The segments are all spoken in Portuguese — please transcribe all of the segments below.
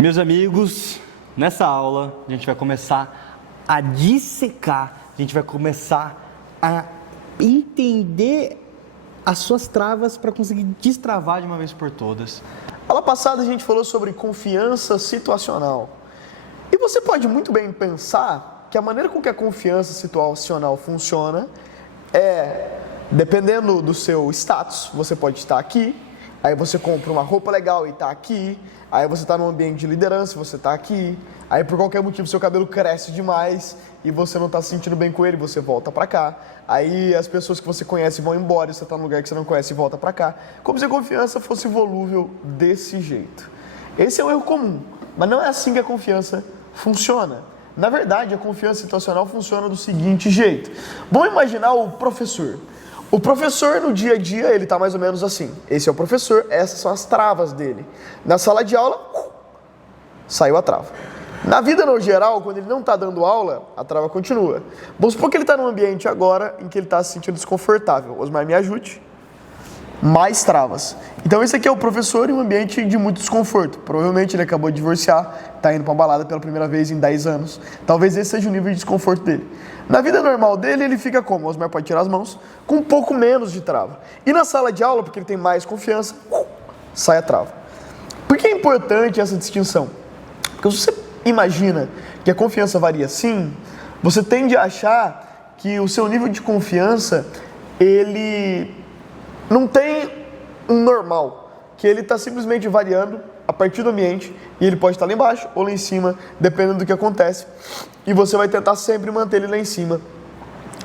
Meus amigos, nessa aula a gente vai começar a dissecar, a gente vai começar a entender as suas travas para conseguir destravar de uma vez por todas. Aula passada a gente falou sobre confiança situacional. E você pode muito bem pensar que a maneira com que a confiança situacional funciona é, dependendo do seu status, você pode estar aqui, aí você compra uma roupa legal e está aqui, aí você está num ambiente de liderança e você está aqui, aí por qualquer motivo seu cabelo cresce demais e você não está se sentindo bem com ele, você volta para cá, aí as pessoas que você conhece vão embora e você está num lugar que você não conhece e volta para cá, como se a confiança fosse volúvel desse jeito. Esse é um erro comum, mas não é assim que a confiança funciona. Na verdade, a confiança situacional funciona do seguinte jeito. Vamos imaginar o professor. O professor, no dia a dia, ele está mais ou menos assim. Esse é o professor, essas são as travas dele. Na sala de aula, saiu a trava. Na vida, no geral, quando ele não está dando aula, a trava continua. Vamos supor que ele está num ambiente agora em que ele está se sentindo desconfortável. Osmar, me ajude. Mais travas. Então esse aqui é o professor em um ambiente de muito desconforto. Provavelmente ele acabou de divorciar, está indo para uma balada pela primeira vez em 10 anos. Talvez esse seja o nível de desconforto dele. Na vida normal dele, ele fica como? O Osmar pode tirar as mãos, com um pouco menos de trava. E na sala de aula, porque ele tem mais confiança, sai a trava. Por que é importante essa distinção? Porque se você imagina que a confiança varia assim, você tende a achar que o seu nível de confiança, ele não tem um normal, que ele está simplesmente variando a partir do ambiente e ele pode estar lá embaixo ou lá em cima, dependendo do que acontece, e você vai tentar sempre manter ele lá em cima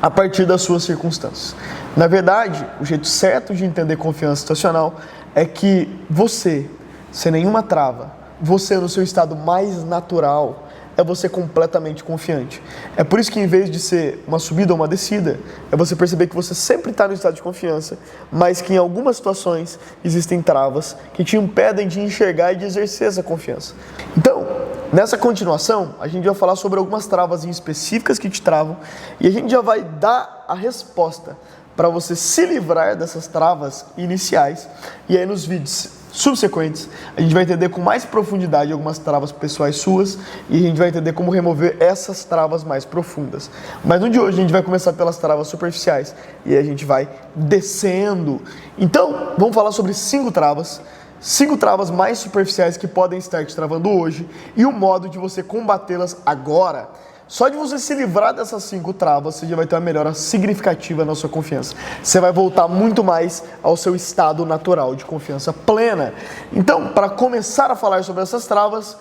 a partir das suas circunstâncias. Na verdade, o jeito certo de entender confiança situacional é que você, sem nenhuma trava, você no seu estado mais natural, é você completamente confiante. É por isso que em vez de ser uma subida ou uma descida, é você perceber que você sempre está no estado de confiança, mas que em algumas situações existem travas que te impedem de enxergar e de exercer essa confiança. Então, nessa continuação, a gente vai falar sobre algumas travas específicas que te travam e a gente já vai dar a resposta para você se livrar dessas travas iniciais. E aí nos vídeos subsequentes, a gente vai entender com mais profundidade algumas travas pessoais suas e a gente vai entender como remover essas travas mais profundas. Mas no de hoje a gente vai começar pelas travas superficiais e aí a gente vai descendo. Então, vamos falar sobre 5 travas mais superficiais que podem estar te travando hoje e o modo de você combatê-las agora. Só de você se livrar dessas 5 travas, você já vai ter uma melhora significativa na sua confiança. Você vai voltar muito mais ao seu estado natural de confiança plena. Então, para começar a falar sobre essas travas,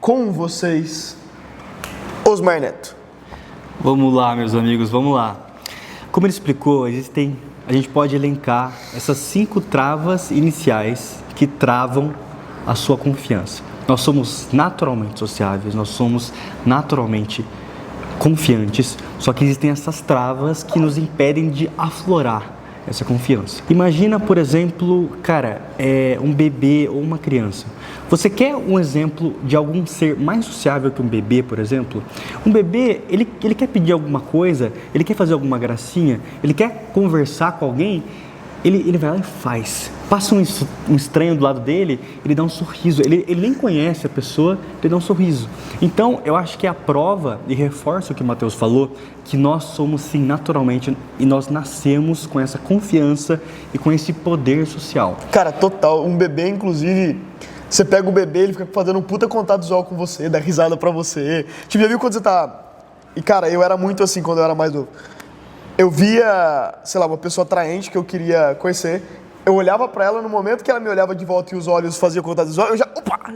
com vocês, Osmar Neto. Vamos lá, meus amigos, vamos lá. Como ele explicou, a gente pode elencar essas 5 travas iniciais que travam a sua confiança. Nós somos naturalmente sociáveis, nós somos naturalmente confiantes, só que existem essas travas que nos impedem de aflorar essa confiança. Imagina, por exemplo, um bebê ou uma criança. Você quer um exemplo de algum ser mais sociável que um bebê, por exemplo? Um bebê, ele quer pedir alguma coisa, ele quer fazer alguma gracinha, ele quer conversar com alguém, ele vai lá e faz. Passa um estranho do lado dele, ele dá um sorriso. Ele nem conhece a pessoa, ele dá um sorriso. Então, eu acho que é a prova, e reforça o que o Matheus falou, que nós somos sim naturalmente, e nós nascemos com essa confiança e com esse poder social. Cara, total. Um bebê, inclusive, você pega o bebê, ele fica fazendo um puta contato visual com você, dá risada pra você. Tipo, já viu quando você tá... E, cara, eu era muito assim quando eu era mais novo. Eu via, sei lá, uma pessoa atraente que eu queria conhecer, eu olhava pra ela, no momento que ela me olhava de volta e os olhos faziam contato visual, eu já,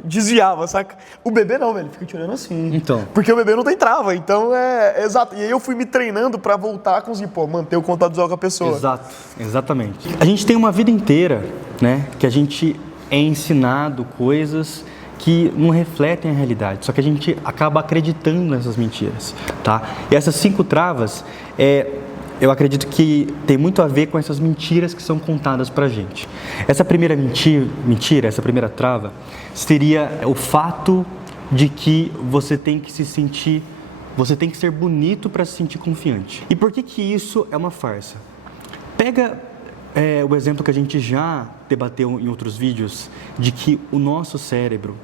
desviava, saca? O bebê não, velho, ele fica te olhando assim. Então. Porque o bebê não tem trava, então exato. E aí eu fui me treinando pra voltar a conseguir, manter o contato visual com a pessoa. Exato, exatamente. A gente tem uma vida inteira, né, que a gente é ensinado coisas que não refletem a realidade, só que a gente acaba acreditando nessas mentiras, tá? E essas 5 travas, eu acredito que tem muito a ver com essas mentiras que são contadas pra gente. Essa primeira mentira, essa primeira trava, seria o fato de que você tem que ser bonito para se sentir confiante. E por que isso é uma farsa? Pega o exemplo que a gente já debateu em outros vídeos, de que o nosso cérebro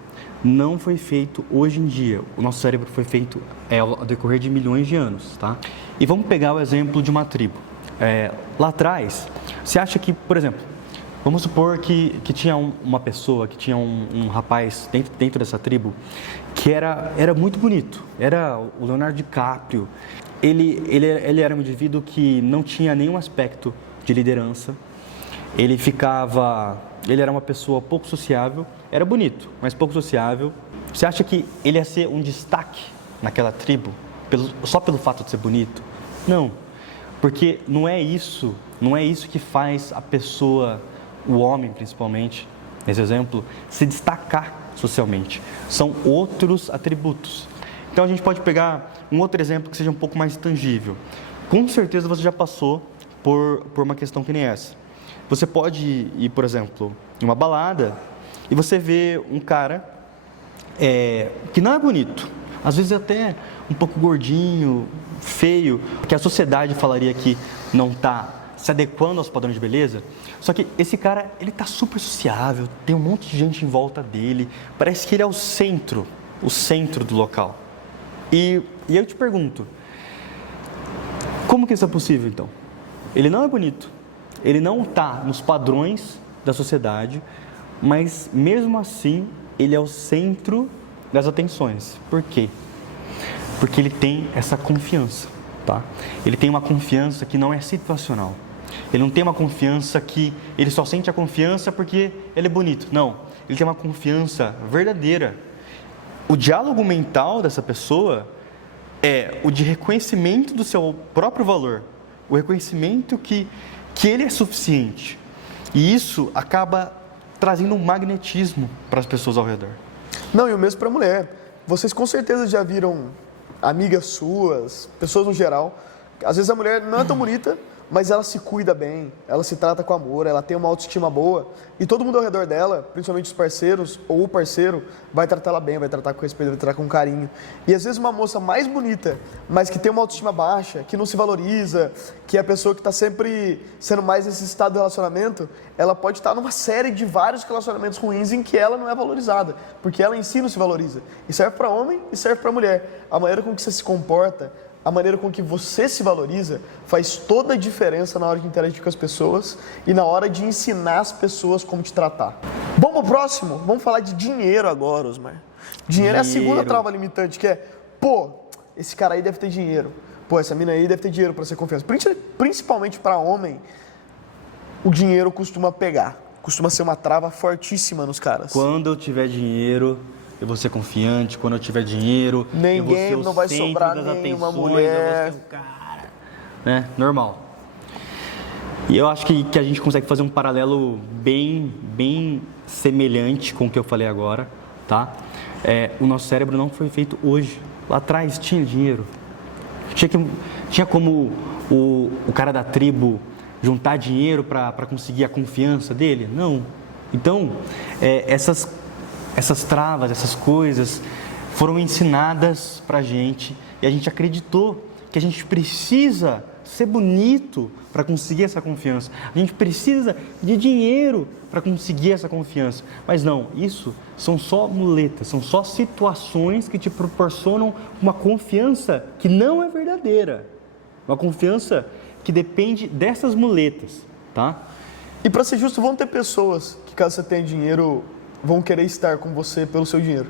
não foi feito hoje em dia. O nosso cérebro foi feito ao decorrer de milhões de anos, tá? E vamos pegar o exemplo de uma tribo. Lá atrás, você acha que, por exemplo, vamos supor que tinha uma pessoa, que tinha um rapaz dentro dessa tribo que era muito bonito, era o Leonardo DiCaprio. Ele era um indivíduo que não tinha nenhum aspecto de liderança, ele era uma pessoa pouco sociável, era bonito, mas pouco sociável. Você acha que ele ia ser um destaque naquela tribo, só pelo fato de ser bonito? Não, porque não é isso que faz a pessoa, o homem principalmente, nesse exemplo, se destacar socialmente. São outros atributos. Então a gente pode pegar um outro exemplo que seja um pouco mais tangível. Com certeza você já passou por uma questão que nem essa. Você pode ir, por exemplo, em uma balada e você vê um cara que não é bonito, às vezes até um pouco gordinho, feio, que a sociedade falaria que não está se adequando aos padrões de beleza. Só que esse cara, ele tá super sociável, tem um monte de gente em volta dele, parece que ele é o centro do local. E eu te pergunto, como que isso é possível então? Ele não é bonito, ele não está nos padrões da sociedade, mas mesmo assim ele é o centro das atenções. Por quê? Porque ele tem essa confiança, tá? Ele tem uma confiança que não é situacional. Ele não tem uma confiança que ele só sente a confiança porque ele é bonito. Não, ele tem uma confiança verdadeira. O diálogo mental dessa pessoa é o de reconhecimento do seu próprio valor, o reconhecimento que ele é suficiente. E isso acaba trazendo um magnetismo para as pessoas ao redor. Não, e o mesmo para a mulher. Vocês com certeza já viram amigas suas, pessoas no geral. Às vezes a mulher não é tão bonita, mas ela se cuida bem, ela se trata com amor, ela tem uma autoestima boa e todo mundo ao redor dela, principalmente os parceiros ou o parceiro, vai tratar ela bem, vai tratar com respeito, vai tratar com carinho. E às vezes uma moça mais bonita, mas que tem uma autoestima baixa, que não se valoriza, que é a pessoa que está sempre sendo mais nesse estado de relacionamento, ela pode estar numa série de vários relacionamentos ruins em que ela não é valorizada, porque ela em si não se valoriza. E serve para homem e serve para mulher. A maneira com que você se comporta, a maneira com que você se valoriza faz toda a diferença na hora de interagir com as pessoas e na hora de ensinar as pessoas como te tratar. Vamos pro próximo? Vamos falar de dinheiro agora, Osmar. Dinheiro é a segunda trava limitante, que é, esse cara aí deve ter dinheiro. Essa mina aí deve ter dinheiro para ser confiança. Principalmente para homem, o dinheiro costuma pegar. Costuma ser uma trava fortíssima nos caras. Quando eu tiver dinheiro, eu vou ser confiante. Quando eu tiver dinheiro, eu vou ser o não vai centro sobrar das nenhuma atenções, mulher. eu vou ser o cara. Né? Normal. E eu acho que a gente consegue fazer um paralelo bem semelhante com o que eu falei agora, tá? O nosso cérebro não foi feito hoje. Lá atrás tinha dinheiro. Tinha como o cara da tribo juntar dinheiro para conseguir a confiança dele? Não. Então, essas travas, essas coisas foram ensinadas pra gente e a gente acreditou que a gente precisa ser bonito para conseguir essa confiança. A gente precisa de dinheiro para conseguir essa confiança. Mas não, isso são só muletas, são só situações que te proporcionam uma confiança que não é verdadeira. Uma confiança que depende dessas muletas, tá? E para ser justo, vão ter pessoas que, caso você tenha dinheiro, vão querer estar com você pelo seu dinheiro.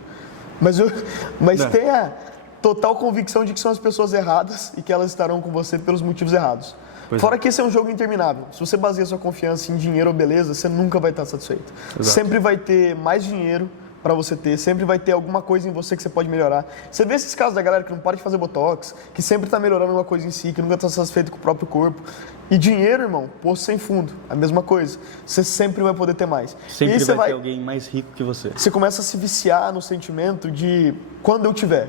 Mas tenha total convicção de que são as pessoas erradas e que elas estarão com você pelos motivos errados. Fora que esse é um jogo interminável. Se você baseia sua confiança em dinheiro ou beleza, você nunca vai estar satisfeito. Exato. Sempre vai ter mais dinheiro para você ter, sempre vai ter alguma coisa em você que você pode melhorar. Você vê esses casos da galera que não para de fazer botox, que sempre está melhorando uma coisa em si, que nunca está satisfeito com o próprio corpo. E dinheiro, irmão, poço sem fundo, a mesma coisa. Você sempre vai poder ter mais. Sempre vai ter alguém mais rico que você. Você começa a se viciar no sentimento de quando eu tiver.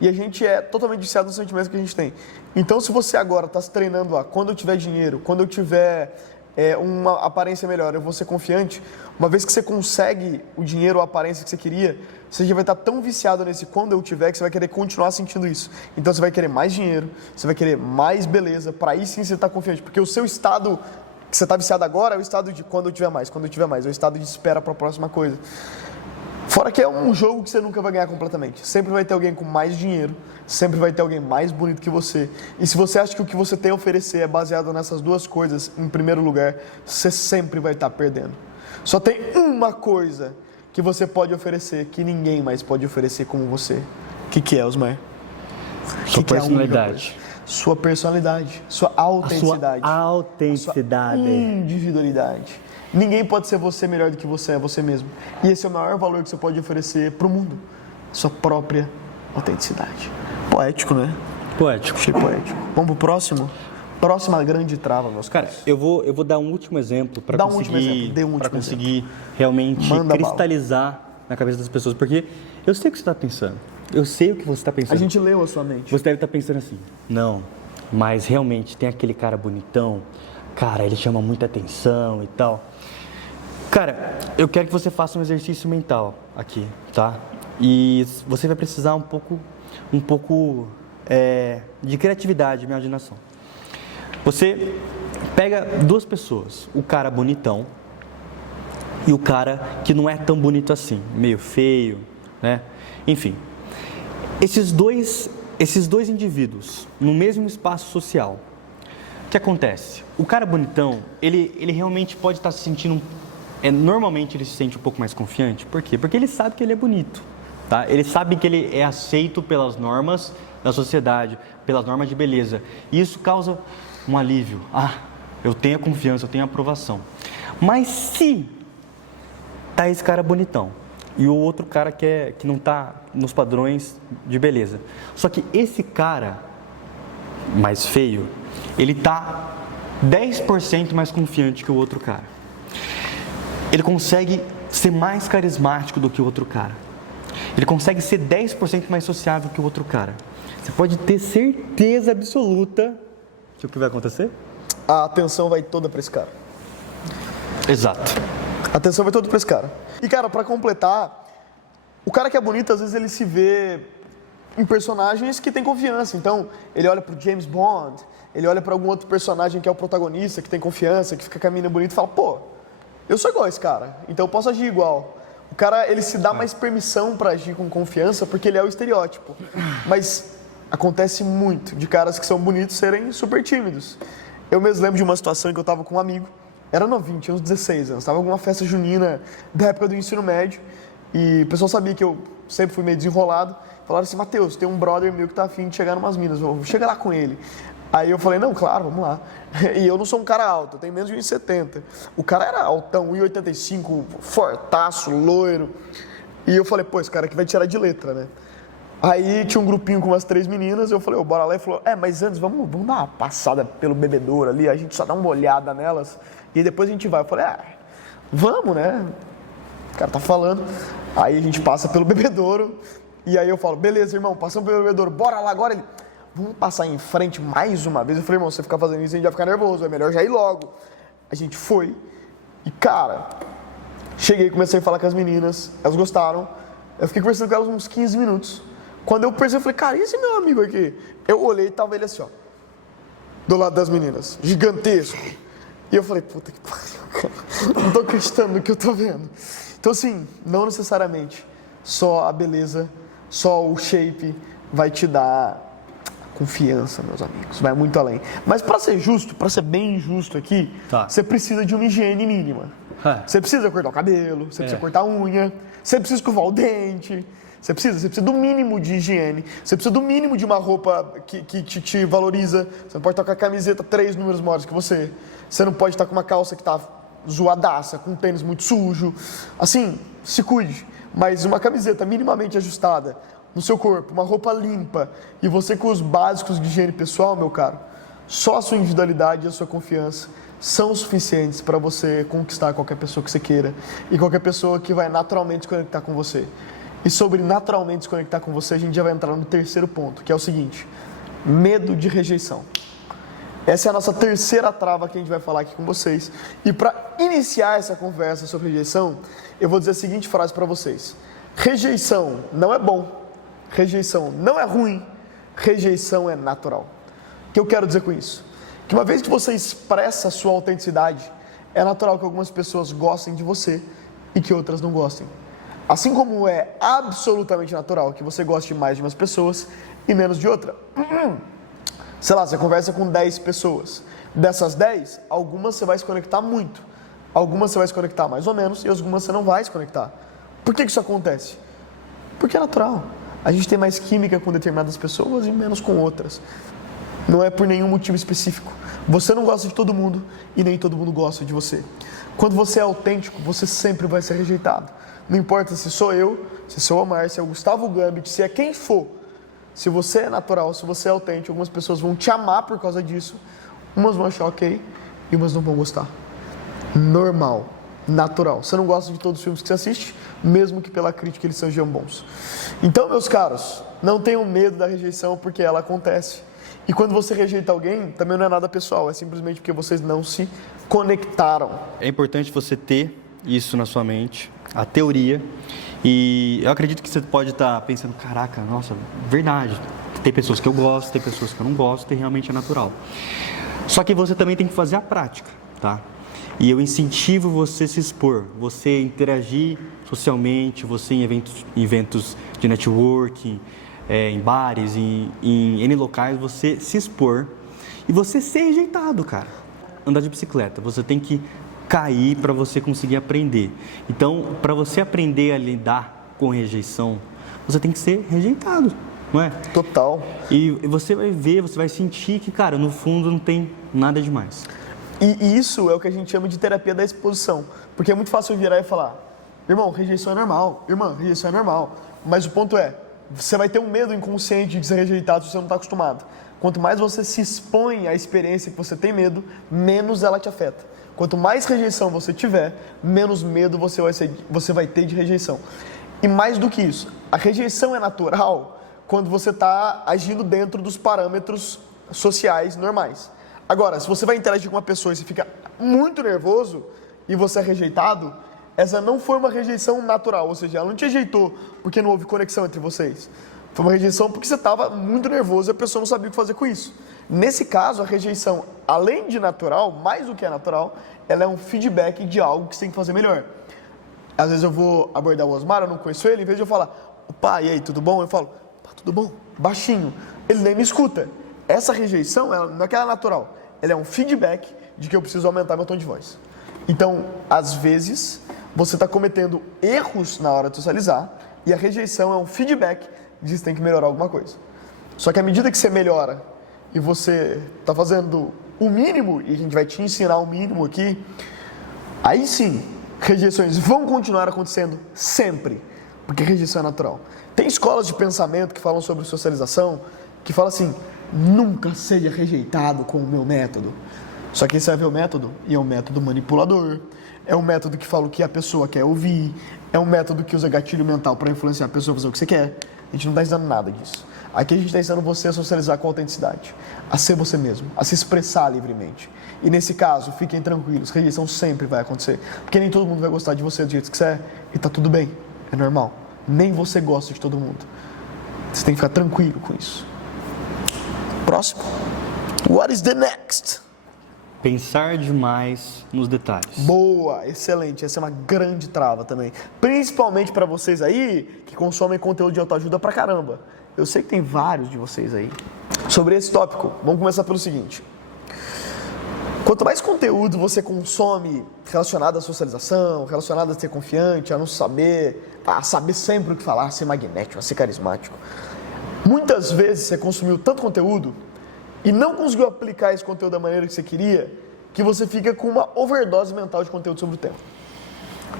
E a gente é totalmente viciado no sentimento que a gente tem. Então, se você agora está se treinando a quando eu tiver dinheiro, quando eu tiver uma aparência melhor, eu vou ser confiante, uma vez que você consegue o dinheiro ou a aparência que você queria, você já vai estar tão viciado nesse quando eu tiver que você vai querer continuar sentindo isso. Então você vai querer mais dinheiro, você vai querer mais beleza, para aí sim você estar confiante, porque o seu estado que você está viciado agora é o estado de quando eu tiver mais, é o estado de espera para a próxima coisa. Fora que é um jogo que você nunca vai ganhar completamente. Sempre vai ter alguém com mais dinheiro, sempre vai ter alguém mais bonito que você. E se você acha que o que você tem a oferecer é baseado nessas duas coisas, em primeiro lugar, você sempre vai estar perdendo. Só tem uma coisa que você pode oferecer que ninguém mais pode oferecer como você. O que é, Osmar? Sua personalidade. Sua personalidade, sua autenticidade. A sua autenticidade. Sua individualidade. Ninguém pode ser você melhor do que você é, você mesmo. E esse é o maior valor que você pode oferecer para o mundo. Sua própria autenticidade. Poético, né? Poético. Achei poético. Vamos pro próximo? Próxima grande trava, meus caras. Cara, eu vou dar um último exemplo para conseguir realmente cristalizar na cabeça das pessoas. Porque eu sei o que você está pensando. Eu sei o que você está pensando. A gente leu a sua mente. Você deve estar pensando assim, não, mas realmente tem aquele cara bonitão, cara, ele chama muita atenção e tal. Cara, eu quero que você faça um exercício mental aqui, tá? E você vai precisar um pouco de criatividade, imaginação. Você pega duas pessoas, o cara bonitão e o cara que não é tão bonito assim, meio feio, né? Enfim, esses dois indivíduos no mesmo espaço social, o que acontece? O cara bonitão, ele realmente pode estar se sentindo, normalmente ele se sente um pouco mais confiante. Por quê? Porque ele sabe que ele é bonito, tá? Ele sabe que ele é aceito pelas normas da sociedade, pelas normas de beleza. E isso causa um alívio. Eu tenho a confiança, eu tenho a aprovação. Mas se tá esse cara bonitão e o outro cara que não tá nos padrões de beleza, só que esse cara mais feio, ele tá 10% mais confiante que o outro cara. Ele consegue ser mais carismático do que o outro cara. Ele consegue ser 10% mais sociável que o outro cara. Você pode ter certeza absoluta que o que vai acontecer? A atenção vai toda para esse cara. Exato. A atenção vai toda para esse cara. E, cara, para completar, o cara que é bonito, às vezes ele se vê em personagens que tem confiança. Então, ele olha pro James Bond, ele olha para algum outro personagem que é o protagonista, que tem confiança, que fica com a mina bonita e fala, pô, eu sou igual a esse cara, então eu posso agir igual. O cara, ele se dá mais permissão para agir com confiança porque ele é o estereótipo. Mas acontece muito de caras que são bonitos serem super tímidos. Eu mesmo lembro de uma situação em que eu tava com um amigo, era novinho, tinha uns 16 anos, tava em uma festa junina da época do ensino médio e o pessoal sabia que eu sempre fui meio desenrolado. Falaram assim, Matheus, tem um brother meu que tá afim de chegar numas minas, chega lá com ele. Aí eu falei, não, claro, vamos lá. E eu não sou um cara alto, eu tenho menos de 1,70. O cara era altão, 1,85, fortaço, loiro. E eu falei, pô, esse cara aqui vai tirar de letra, né? Aí tinha um grupinho com umas 3 meninas, eu falei, bora lá. Ele falou, mas antes vamos dar uma passada pelo bebedouro ali, a gente só dá uma olhada nelas e depois a gente vai. Eu falei, vamos, né? O cara tá falando. Aí a gente passa pelo bebedouro e aí eu falo, beleza, irmão, passamos pelo bebedouro, bora lá agora. Ele, vamos passar em frente mais uma vez? Eu falei, irmão, se você ficar fazendo isso, a gente vai ficar nervoso, é melhor já ir logo. A gente foi e, cara, cheguei e comecei a falar com as meninas, elas gostaram. Eu fiquei conversando com elas uns 15 minutos. Quando eu percebi, eu falei, cara, e esse meu amigo aqui? Eu olhei e tava ele assim, ó, do lado das meninas, gigantesco. E eu falei, puta que pariu, cara, não tô acreditando no que eu tô vendo. Então, assim, não necessariamente só a beleza, só o shape vai te dar confiança, meus amigos, vai muito além. Mas para ser justo, para ser bem justo aqui, você precisa de uma higiene mínima. Você precisa cortar o cabelo, você precisa cortar a unha, você precisa escovar o dente, você precisa do mínimo de higiene, você precisa do mínimo de uma roupa que te valoriza. Você não pode estar com a camiseta 3 números maiores que você não pode estar com uma calça que está zoadaça, com um tênis muito sujo. Assim, se cuide, mas uma camiseta minimamente ajustada no seu corpo, uma roupa limpa e você com os básicos de higiene pessoal, meu caro, só a sua individualidade e a sua confiança são suficientes para você conquistar qualquer pessoa que você queira e qualquer pessoa que vai naturalmente se conectar com você. E sobre naturalmente se conectar com você, a gente já vai entrar no terceiro ponto, que é o seguinte: medo de rejeição. Essa é a nossa terceira trava que a gente vai falar aqui com vocês. E para iniciar essa conversa sobre rejeição, eu vou dizer a seguinte frase para vocês: rejeição não é bom. Rejeição não é ruim, rejeição é natural. O que eu quero dizer com isso? Que uma vez que você expressa a sua autenticidade, é natural que algumas pessoas gostem de você e que outras não gostem. Assim como é absolutamente natural que você goste mais de umas pessoas e menos de outra. Sei lá, você conversa com 10 pessoas. Dessas 10, algumas você vai se conectar muito. Algumas você vai se conectar mais ou menos e algumas você não vai se conectar. Por que isso acontece? Porque é natural. A gente tem mais química com determinadas pessoas e menos com outras. Não é por nenhum motivo específico. Você não gosta de todo mundo e nem todo mundo gosta de você. Quando você é autêntico, você sempre vai ser rejeitado. Não importa se sou eu, se sou o Omar, se é o Gustavo Gambit, se é quem for. Se você é natural, se você é autêntico, algumas pessoas vão te amar por causa disso. Umas vão achar ok e umas não vão gostar. Normal, natural. Você não gosta de todos os filmes que você assiste, mesmo que pela crítica eles sejam bons. Então, meus caros, não tenham medo da rejeição porque ela acontece. E quando você rejeita alguém, também não é nada pessoal, é simplesmente porque vocês não se conectaram. É importante você ter isso na sua mente, a teoria, e eu acredito que você pode estar pensando, caraca, nossa, verdade, tem pessoas que eu gosto, tem pessoas que eu não gosto, e realmente é natural. Só que você também tem que fazer a prática, tá? E eu incentivo você a se expor, você interagir socialmente, você em eventos de networking, em bares, em N locais, você se expor e você ser rejeitado, cara. Andar de bicicleta, você tem que cair para você conseguir aprender. Então, para você aprender a lidar com rejeição, você tem que ser rejeitado, não é? Total. E você vai ver, você vai sentir que, cara, no fundo não tem nada demais. E isso é o que a gente chama de terapia da exposição. Porque é muito fácil virar e falar, irmão, rejeição é normal, irmã, rejeição é normal. Mas o ponto é, você vai ter um medo inconsciente de ser rejeitado se você não está acostumado. Quanto mais você se expõe à experiência que você tem medo, menos ela te afeta. Quanto mais rejeição você tiver, menos medo você vai ter de rejeição. E mais do que isso, a rejeição é natural quando você está agindo dentro dos parâmetros sociais normais. Agora, se você vai interagir com uma pessoa e você fica muito nervoso e você é rejeitado, essa não foi uma rejeição natural, ou seja, ela não te rejeitou porque não houve conexão entre vocês. Foi uma rejeição porque você estava muito nervoso e a pessoa não sabia o que fazer com isso. Nesse caso, a rejeição, além de natural, mais do que é natural, ela é um feedback de algo que você tem que fazer melhor. Às vezes eu vou abordar o Osmar, eu não conheço ele, em vez de eu falar, opa, e aí, tudo bom? Eu falo, pá, tudo bom? Baixinho. Ele nem me escuta. Essa rejeição, ela não é que ela é natural, ela é um feedback de que eu preciso aumentar meu tom de voz. Então, às vezes, você está cometendo erros na hora de socializar e a rejeição é um feedback de que você tem que melhorar alguma coisa. Só que à medida que você melhora e você está fazendo o mínimo, e a gente vai te ensinar o mínimo aqui, aí sim, rejeições vão continuar acontecendo sempre, porque rejeição é natural. Tem escolas de pensamento que falam sobre socialização, que falam assim, nunca seja rejeitado com o meu método. Só que esse vai ver o método, e é um método manipulador, é um método que fala o que a pessoa quer ouvir, é um método que usa gatilho mental para influenciar a pessoa a fazer o que você quer. A gente não está ensinando nada disso. Aqui a gente está ensinando você a socializar com autenticidade, a ser você mesmo, a se expressar livremente. E nesse caso, fiquem tranquilos, rejeição sempre vai acontecer, porque nem todo mundo vai gostar de você do jeito que você é, e tá tudo bem, é normal. Nem você gosta de todo mundo. Você tem que ficar tranquilo com isso. Próximo. What is the next? Pensar demais nos detalhes. Boa, excelente. Essa é uma grande trava também. Principalmente para vocês aí que consomem conteúdo de autoajuda pra caramba. Eu sei que tem vários de vocês aí. Sobre esse tópico, vamos começar pelo seguinte. Quanto mais conteúdo você consome relacionado à socialização, relacionado a ser confiante, a não saber, a saber sempre o que falar, a ser magnético, a ser carismático. Muitas vezes você consumiu tanto conteúdo e não conseguiu aplicar esse conteúdo da maneira que você queria, que você fica com uma overdose mental de conteúdo sobre o tema.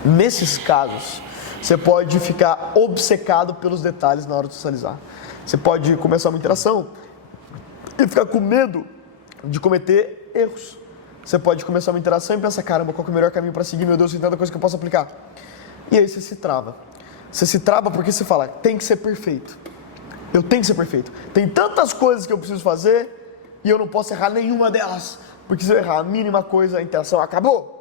Nesses casos, você pode ficar obcecado pelos detalhes na hora de socializar. Você pode começar uma interação e ficar com medo de cometer erros. Você pode começar uma interação e pensar, caramba, qual é o melhor caminho para seguir? Meu Deus, tem tanta coisa que eu posso aplicar. E aí você se trava. Você se trava porque você fala, tem que ser perfeito. Eu tenho que ser perfeito. Tem tantas coisas que eu preciso fazer e eu não posso errar nenhuma delas. Porque se eu errar a mínima coisa, a interação acabou.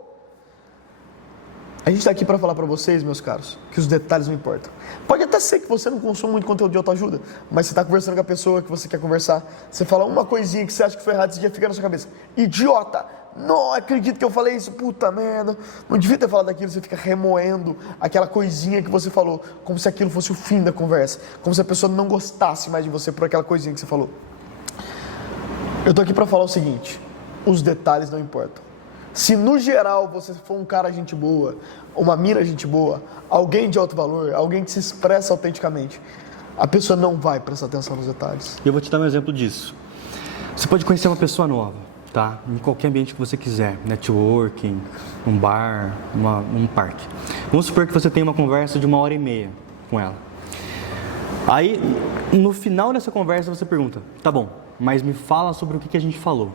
A gente está aqui para falar para vocês, meus caros, que os detalhes não importam. Pode até ser que você não consuma muito conteúdo de autoajuda, mas você está conversando com a pessoa que você quer conversar, você fala uma coisinha que você acha que foi errado, você já fica na sua cabeça. Idiota! não acredito que eu falei isso, puta merda, não devia ter falado aquilo. Você fica remoendo aquela coisinha que você falou, como se aquilo fosse o fim da conversa, como se a pessoa não gostasse mais de você por aquela coisinha que você falou. Eu tô aqui pra falar o seguinte: os detalhes não importam. Se no geral você for um cara gente boa, uma mina gente boa, alguém de alto valor, alguém que se expressa autenticamente, a pessoa não vai prestar atenção nos detalhes. Eu vou te dar um exemplo disso. Você pode conhecer uma pessoa nova, tá? Em qualquer ambiente que você quiser, networking, um bar, um parque. Vamos supor que você tem uma conversa de 1h30 com ela. Aí, no final dessa conversa, você pergunta: tá bom, mas me fala sobre o que a gente falou.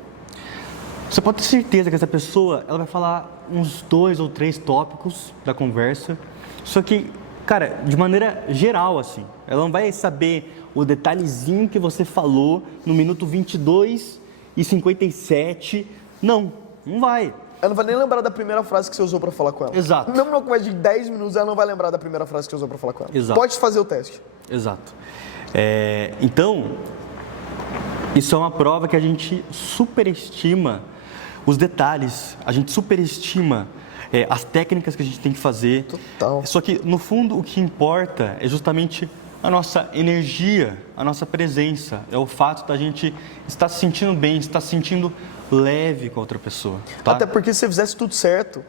Você pode ter certeza que essa pessoa, ela vai falar uns 2 ou 3 tópicos da conversa, só que, cara, de maneira geral, assim, ela não vai saber o detalhezinho que você falou no minuto 22:57, não vai. Ela não vai nem lembrar da primeira frase que você usou pra falar com ela. Exato. Mesmo numa conversa de 10 minutos, ela não vai lembrar da primeira frase que você usou pra falar com ela. Exato. Pode fazer o teste. Exato. Então, isso é uma prova que a gente superestima os detalhes, a gente superestima as técnicas que a gente tem que fazer. Total. Só que, no fundo, o que importa é justamente a nossa energia, a nossa presença. É o fato da gente estar se sentindo bem, estar se sentindo leve com a outra pessoa. Tá? Até porque se você fizesse tudo certo,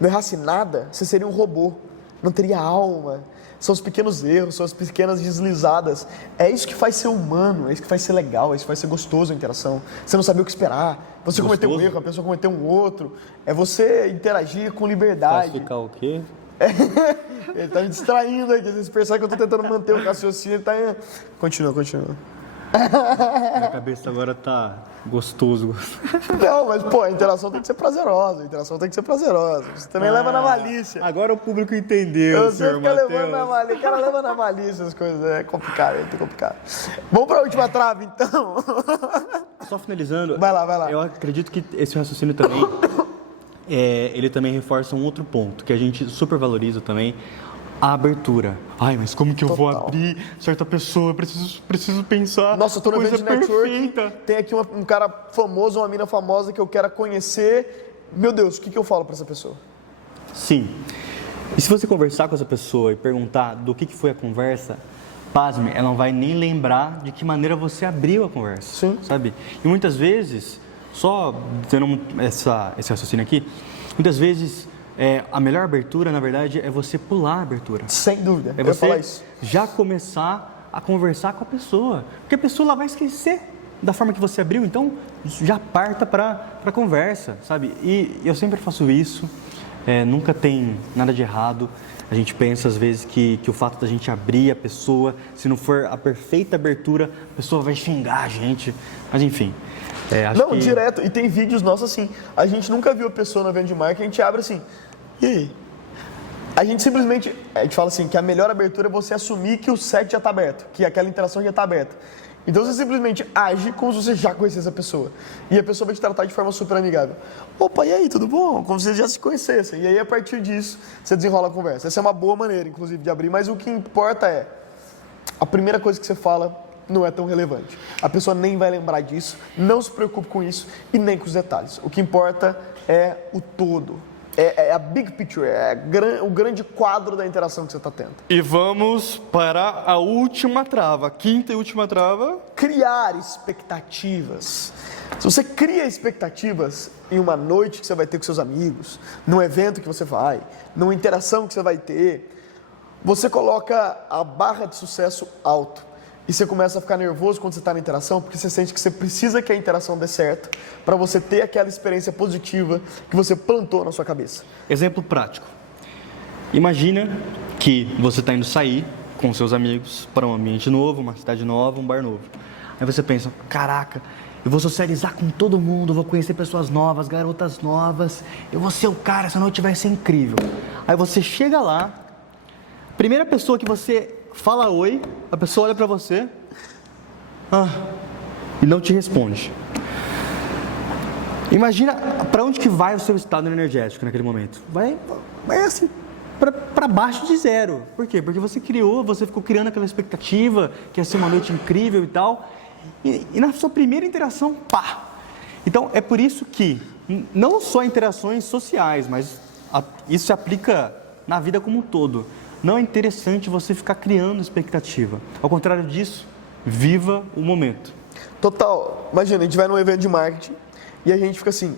não errasse nada, você seria um robô. Não teria alma. São os pequenos erros, são as pequenas deslizadas. É isso que faz ser humano, é isso que faz ser legal, é isso que faz ser gostoso a interação. Você não saber o que esperar, você cometeu um erro, a pessoa cometeu um outro. É você interagir com liberdade. Classificar o quê? Ele tá me distraindo aqui, vocês percebem que eu tô tentando manter o raciocínio, ele tá... Continua. Minha cabeça agora tá gostoso. Não, mas pô, a interação tem que ser prazerosa, Você também leva na malícia. Agora o público entendeu, Você senhor fica Matheus. levando na malícia, o cara leva na malícia as coisas, é complicado, Vamos pra última trave, então. Só finalizando, Vai lá. Eu acredito que esse raciocínio também, ele também reforça um outro ponto, que a gente supervaloriza também, a abertura. Ai, mas como que eu vou abrir certa pessoa? Eu preciso pensar. Nossa, eu tô no coisa evento de network, perfeita. tem aqui um cara famoso, uma mina famosa que eu quero conhecer. Meu Deus, o que eu falo pra essa pessoa? Sim. E se você conversar com essa pessoa e perguntar do que foi a conversa, pasme, ela não vai nem lembrar de que maneira você abriu a conversa. Sim. Sabe? E muitas vezes, só tendo esse raciocínio aqui, muitas vezes a melhor abertura, na verdade, é você pular a abertura. Sem dúvida, É eu ia falar você isso. já começar a conversar com a pessoa. Porque a pessoa ela vai esquecer da forma que você abriu, então já parta para a conversa, sabe? E eu sempre faço isso, nunca tem nada de errado. A gente pensa às vezes que o fato da gente abrir a pessoa, se não for a perfeita abertura, a pessoa vai xingar a gente. Mas enfim, acho que... direto. E tem vídeos nossos assim, a gente nunca viu a pessoa no evento de marca, a gente abre assim, e aí? A gente simplesmente, a gente fala assim, que a melhor abertura é você assumir que o set já está aberto, que aquela interação já está aberta. Então você simplesmente age como se você já conhecesse a pessoa. E a pessoa vai te tratar de forma super amigável. Opa, e aí, tudo bom? Como se vocês já se conhecessem. E aí, a partir disso, você desenrola a conversa. Essa é uma boa maneira, inclusive, de abrir. Mas o que importa é, a primeira coisa que você fala não é tão relevante. A pessoa nem vai lembrar disso, não se preocupe com isso e nem com os detalhes. O que importa é o todo. É a big picture, o grande quadro da interação que você está tendo. E vamos para a última trava, a quinta e última trava. Criar expectativas. Se você cria expectativas em uma noite que você vai ter com seus amigos, num evento que você vai, numa interação que você vai ter, você coloca a barra de sucesso alto. E você começa a ficar nervoso quando você está na interação, porque você sente que você precisa que a interação dê certo para você ter aquela experiência positiva que você plantou na sua cabeça. Exemplo prático. Imagina que você está indo sair com seus amigos para um ambiente novo, uma cidade nova, um bar novo. Aí você pensa, caraca, eu vou socializar com todo mundo, vou conhecer pessoas novas, garotas novas, eu vou ser o cara, essa noite vai ser incrível. Aí você chega lá, primeira pessoa que você fala oi, a pessoa olha pra você e não te responde. Imagina pra onde que vai o seu estado energético naquele momento. Vai assim, pra baixo de zero. Por quê? Porque você ficou criando aquela expectativa que ia ser uma noite incrível e tal. E na sua primeira interação, pá! Então é por isso que não só interações sociais, mas isso se aplica na vida como um todo. Não é interessante você ficar criando expectativa. Ao contrário disso, viva o momento. Total. Imagina, a gente vai num evento de marketing e a gente fica assim,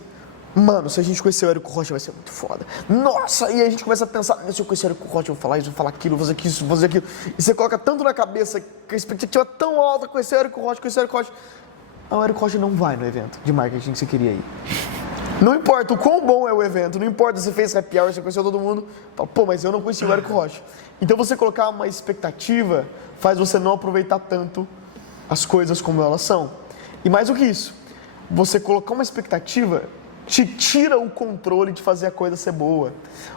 mano, se a gente conhecer o Érico Rocha vai ser muito foda. Nossa, e a gente começa a pensar, se eu conhecer o Érico Rocha, eu vou falar isso, vou falar aquilo, vou fazer isso, vou fazer aquilo. E você coloca tanto na cabeça que a expectativa é tão alta, conhecer o Érico Rocha, conhecer o Érico Rocha. O Érico Rocha não vai no evento de marketing que você queria ir. Não importa o quão bom é o evento, não importa se você fez happy hour, você conheceu todo mundo, fala, pô, mas eu não conheci o Érico Rocha. Então você colocar uma expectativa faz você não aproveitar tanto as coisas como elas são. E mais do que isso, você colocar uma expectativa te tira o controle de fazer a coisa ser boa.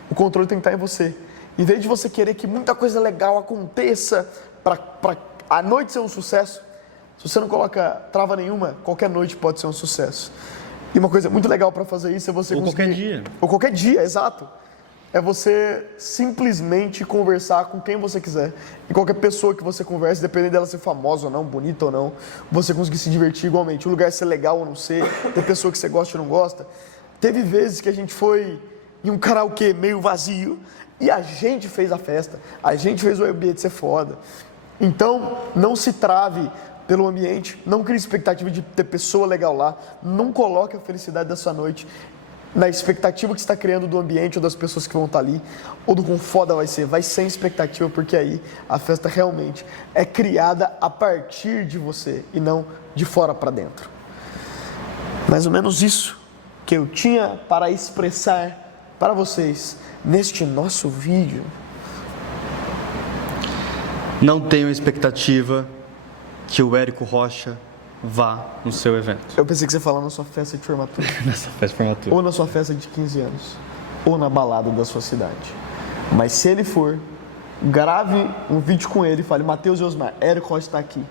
O controle tem que estar em você. Em vez de você querer que muita coisa legal aconteça para a noite ser um sucesso, se você não coloca trava nenhuma, qualquer noite pode ser um sucesso. E uma coisa muito legal para fazer isso é você Ou conseguir... qualquer dia. Ou qualquer dia, exato. É você simplesmente conversar com quem você quiser. E qualquer pessoa que você converse, dependendo dela ser famosa ou não, bonita ou não, você conseguir se divertir igualmente. O lugar ser legal ou não ser, ter pessoa que você gosta ou não gosta. Teve vezes que a gente foi em um karaokê meio vazio e a gente fez a festa. A gente fez o ambiente ser foda. Então, não se trave pelo ambiente, não crie expectativa de ter pessoa legal lá, não coloque a felicidade da sua noite na expectativa que você está criando do ambiente ou das pessoas que vão estar ali, ou do quão foda vai sem expectativa, porque aí a festa realmente é criada a partir de você e não de fora para dentro. Mais ou menos isso que eu tinha para expressar para vocês neste nosso vídeo. Não tenham expectativa que o Érico Rocha vá no seu evento. Eu pensei que você ia falar na sua festa de formatura. Nessa festa de formatura. Ou na sua festa de 15 anos. Ou na balada da sua cidade. Mas se ele for, grave um vídeo com ele e fale, Matheus e Osmar, Érico Rocha está aqui.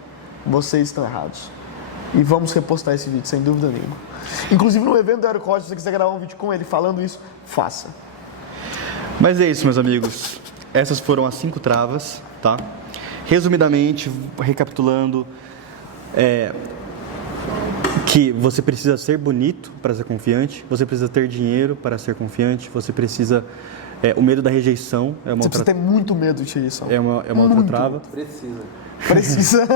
Vocês estão errados. E vamos repostar esse vídeo, sem dúvida nenhuma. Inclusive no evento do Érico Rocha, se você quiser gravar um vídeo com ele falando isso, faça. Mas é isso, meus amigos. Essas foram as 5 travas, tá? Resumidamente, recapitulando, que você precisa ser bonito para ser confiante, você precisa ter dinheiro para ser confiante, você precisa... o medo da rejeição é uma Você outra... precisa ter muito medo de rejeição. É uma outra trava. Precisa.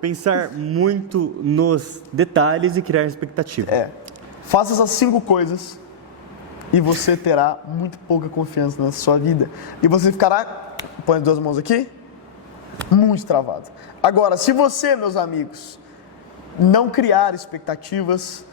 Pensar muito nos detalhes e criar expectativa. Faça essas 5 coisas e você terá muito pouca confiança na sua vida. E você ficará, põe as 2 mãos aqui, muito travado. Agora, se você, meus amigos, não criar expectativas,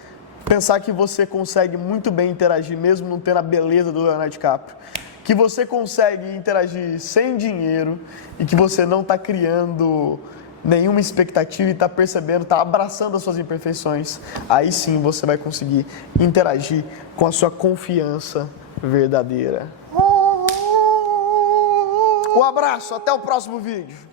pensar que você consegue muito bem interagir, mesmo não tendo a beleza do Leonardo DiCaprio, que você consegue interagir sem dinheiro e que você não está criando nenhuma expectativa e está percebendo, está abraçando as suas imperfeições, aí sim você vai conseguir interagir com a sua confiança verdadeira. Um abraço, até o próximo vídeo.